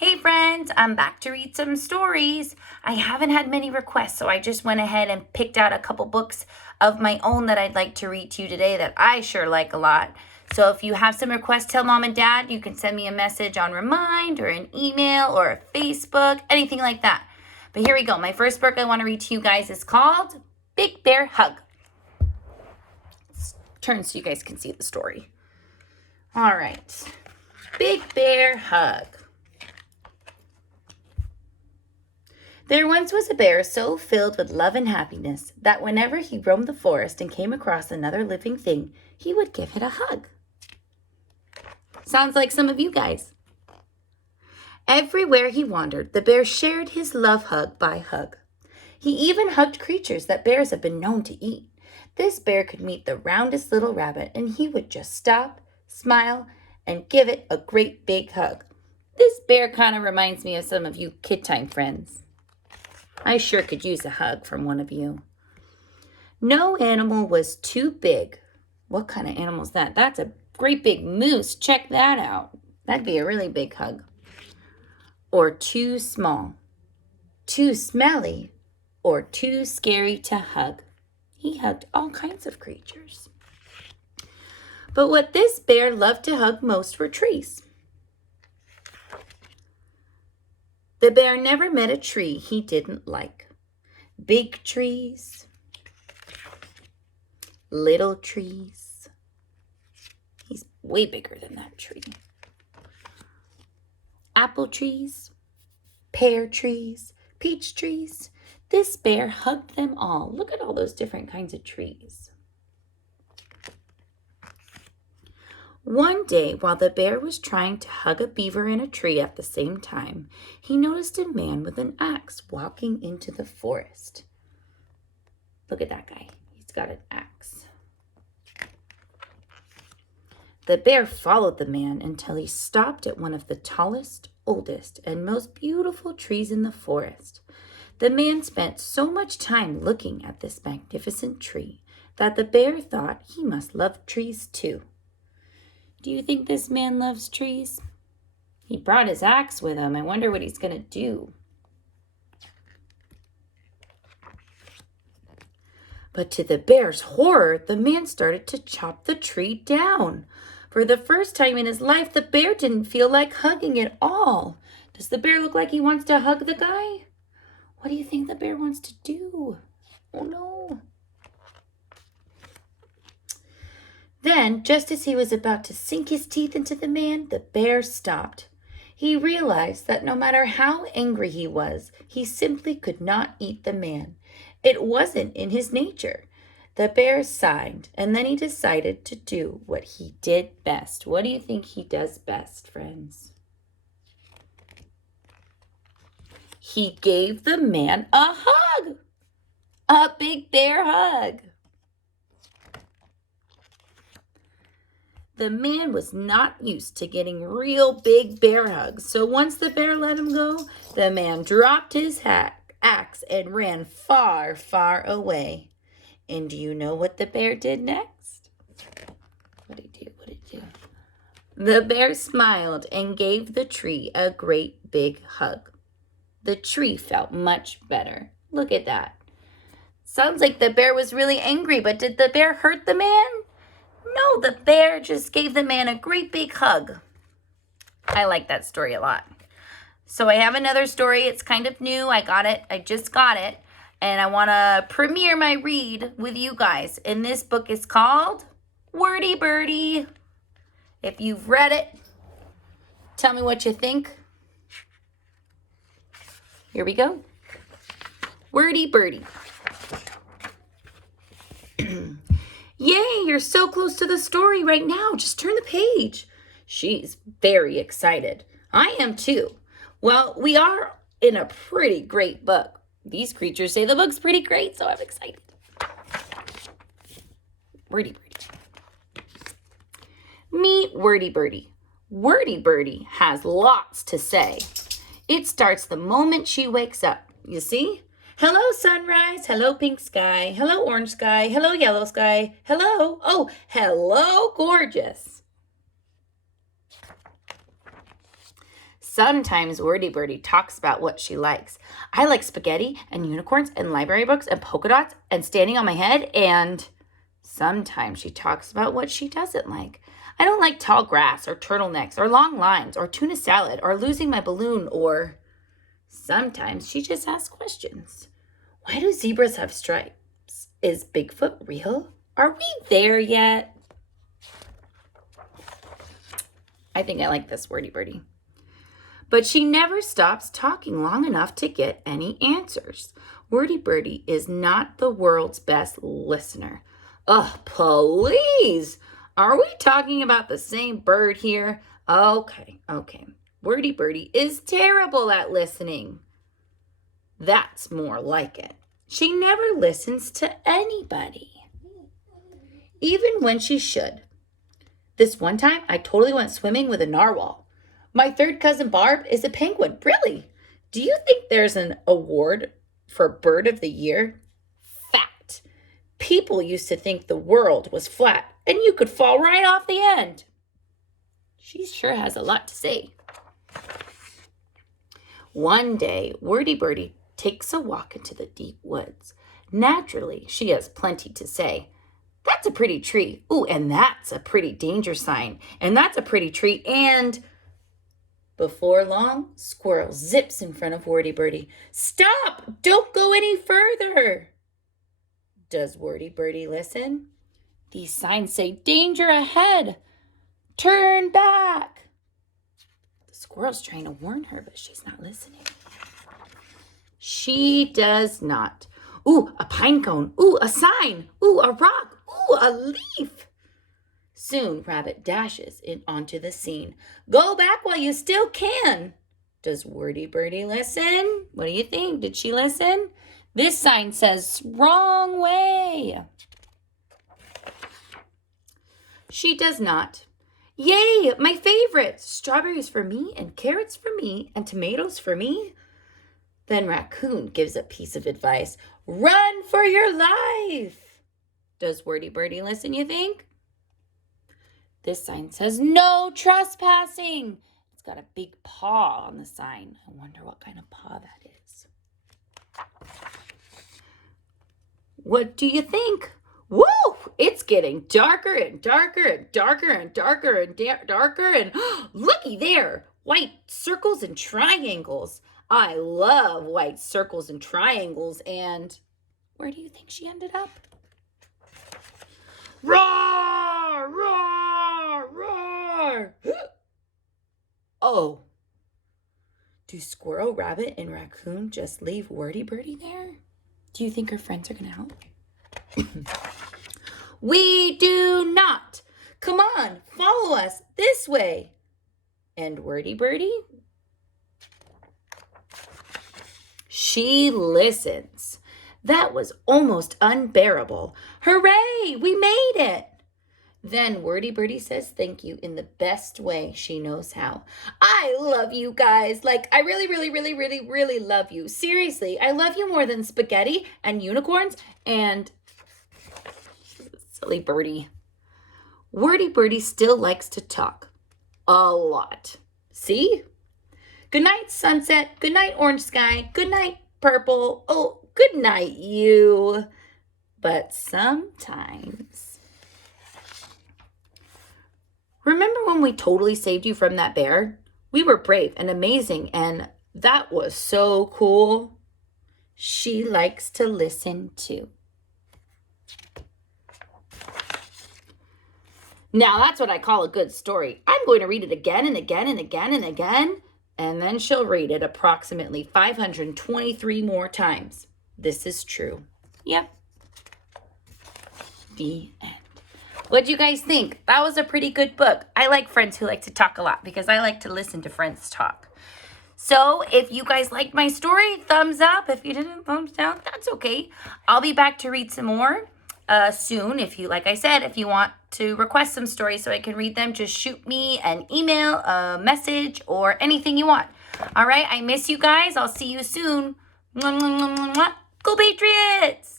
Hey friends, I'm back to read some stories. I haven't had many requests, so I just went ahead and picked out a couple books of my own that I'd like to read to you today that I sure like a lot. So if you have some requests, tell mom and dad. You can send me a message on Remind or an email or a Facebook, anything like that. But here we go. My first book I want to read to you guys is called Big Bear Hug. Let's turn so you guys can see the story. All right. Big Bear Hug. There once was a bear so filled with love and happiness that whenever he roamed the forest and came across another living thing, he would give it a hug. Sounds like some of you guys. Everywhere he wandered, the bear shared his love hug by hug. He even hugged creatures that bears have been known to eat. This bear could meet the roundest little rabbit and he would just stop, smile, and give it a great big hug. This bear kind of reminds me of some of you kid time friends. I sure could use a hug from one of you. No animal was too big. What kind of animal is that? That's a great big moose. Check that out. That'd be a really big hug. Or too small, too smelly, or too scary to hug. He hugged all kinds of creatures. But what this bear loved to hug most were trees. The bear never met a tree he didn't like. Big trees, little trees. He's way bigger than that tree. Apple trees, pear trees, peach trees. This bear hugged them all. Look at all those different kinds of trees. One day, while the bear was trying to hug a beaver in a tree at the same time, he noticed a man with an axe walking into the forest. Look at that guy. He's got an axe. The bear followed the man until he stopped at one of the tallest, oldest, and most beautiful trees in the forest. The man spent so much time looking at this magnificent tree that the bear thought he must love trees too. Do you think this man loves trees? He brought his axe with him. I wonder what he's going to do. But to the bear's horror, the man started to chop the tree down. For the first time in his life, the bear didn't feel like hugging at all. Does the bear look like he wants to hug the guy? What do you think the bear wants to do? Oh no. Then, just as he was about to sink his teeth into the man, the bear stopped. He realized that no matter how angry he was, he simply could not eat the man. It wasn't in his nature. The bear sighed, and then he decided to do what he did best. What do you think he does best, friends? He gave the man a hug. A big bear hug. The man was not used to getting real big bear hugs, so once the bear let him go, the man dropped his axe and ran far, far away. And do you know what the bear did next? What did he do? The bear smiled and gave the tree a great big hug. The tree felt much better. Look at that. Sounds like the bear was really angry, but did the bear hurt the man? No, the bear just gave the man a great big hug. I like that story a lot. So I have another story. It's kind of new. I just got it. And I want to premiere my read with you guys. And this book is called Wordy Birdy. If you've read it, tell me what you think. Here we go. Wordy Birdy. Yay, you're so close to the story right now. Just turn the page. She's very excited. I am too. Well, we are in a pretty great book. These creatures say the book's pretty great, so I'm excited. Wordy Birdy. Meet Wordy Birdy. Wordy Birdy has lots to say. It starts the moment she wakes up. You see? Hello, sunrise. Hello, pink sky. Hello, orange sky. Hello, yellow sky. Hello. Oh, hello, gorgeous. Sometimes Wordy Birdy talks about what she likes. I like spaghetti and unicorns and library books and polka dots and standing on my head. And sometimes she talks about what she doesn't like. I don't like tall grass or turtlenecks or long lines or tuna salad or losing my balloon or... Sometimes she just asks questions. Why do zebras have stripes? Is Bigfoot real? Are we there yet? I think I like this Wordy Birdy. But she never stops talking long enough to get any answers. Wordy Birdy is not the world's best listener. Ugh, please! Are we talking about the same bird here? Okay. Wordy Birdy is terrible at listening. That's more like it. She never listens to anybody, even when she should. This one time, I totally went swimming with a narwhal. My third cousin Barb is a penguin. Really? Do you think there's an award for Bird of the Year? Fact. People used to think the world was flat and you could fall right off the end. She sure has a lot to say. One day, Wordy Birdy takes a walk into the deep woods. Naturally, she has plenty to say. That's a pretty tree. Ooh, and that's a pretty danger sign. And that's a pretty tree. And before long, Squirrel zips in front of Wordy Birdy. Stop! Don't go any further! Does Wordy Birdy listen? These signs say danger ahead. Turn back. The squirrel's trying to warn her, but she's not listening. She does not. Ooh, a pine cone. Ooh, a sign. Ooh, a rock. Ooh, a leaf. Soon, Rabbit dashes onto the scene. Go back while you still can. Does Wordy Birdy listen? What do you think? Did she listen? This sign says wrong way. She does not. Yay, my favorites. Strawberries for me and carrots for me and tomatoes for me. Then Raccoon gives a piece of advice. Run for your life. Does Wordy Birdy listen, you think? This sign says no trespassing. It's got a big paw on the sign. I wonder what kind of paw that is. What do you think? Woo! It's getting darker and darker and darker and darker and darker and looky there, white circles and triangles. I love white circles and triangles. And where do you think she ended up? Roar! Roar! Roar! Oh. Do Squirrel, Rabbit, and Raccoon just leave Wordy Birdy there? Do you think her friends are going to help? We do not. Come on, follow us this way. And Wordy Birdy? She listens. That was almost unbearable. Hooray, we made it. Then Wordy Birdy says thank you in the best way she knows how. I love you guys. Like, I really, really, really, really, really love you. Seriously, I love you more than spaghetti and unicorns and... Silly birdie. Wordy Birdy still likes to talk. A lot. See? Good night, sunset. Good night, orange sky. Good night, purple. Oh, good night, you. But sometimes... Remember when we totally saved you from that bear? We were brave and amazing, and that was so cool. She likes to listen too. Now that's what I call a good story. I'm going to read it again and again and again and again, and then she'll read it approximately 523 more times. This is true. Yep. The end. What do you guys think? That was a pretty good book. I like friends who like to talk a lot because I like to listen to friends talk. So if you guys liked my story, thumbs up. If you didn't, thumbs down. That's okay. I'll be back to read some more soon. If you, like I said, if you want to request some stories so I can read them, just shoot me an email, a message, or anything you want. All right. I miss you guys. I'll see you soon. Mwah, mwah, mwah, mwah. Go Patriots!